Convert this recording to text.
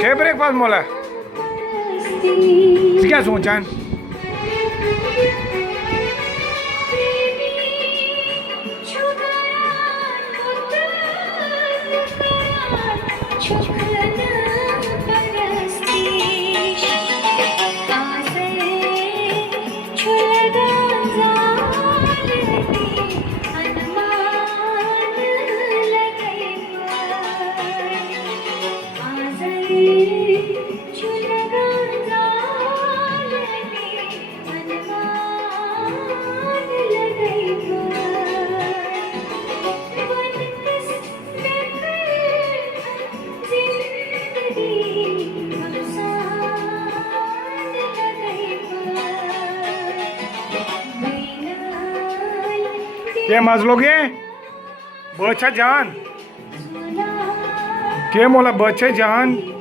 क्या ब्रेकफास्ट मोला क्या सोचान के मजलोगे बच्चा जान के मोला बच्चे जान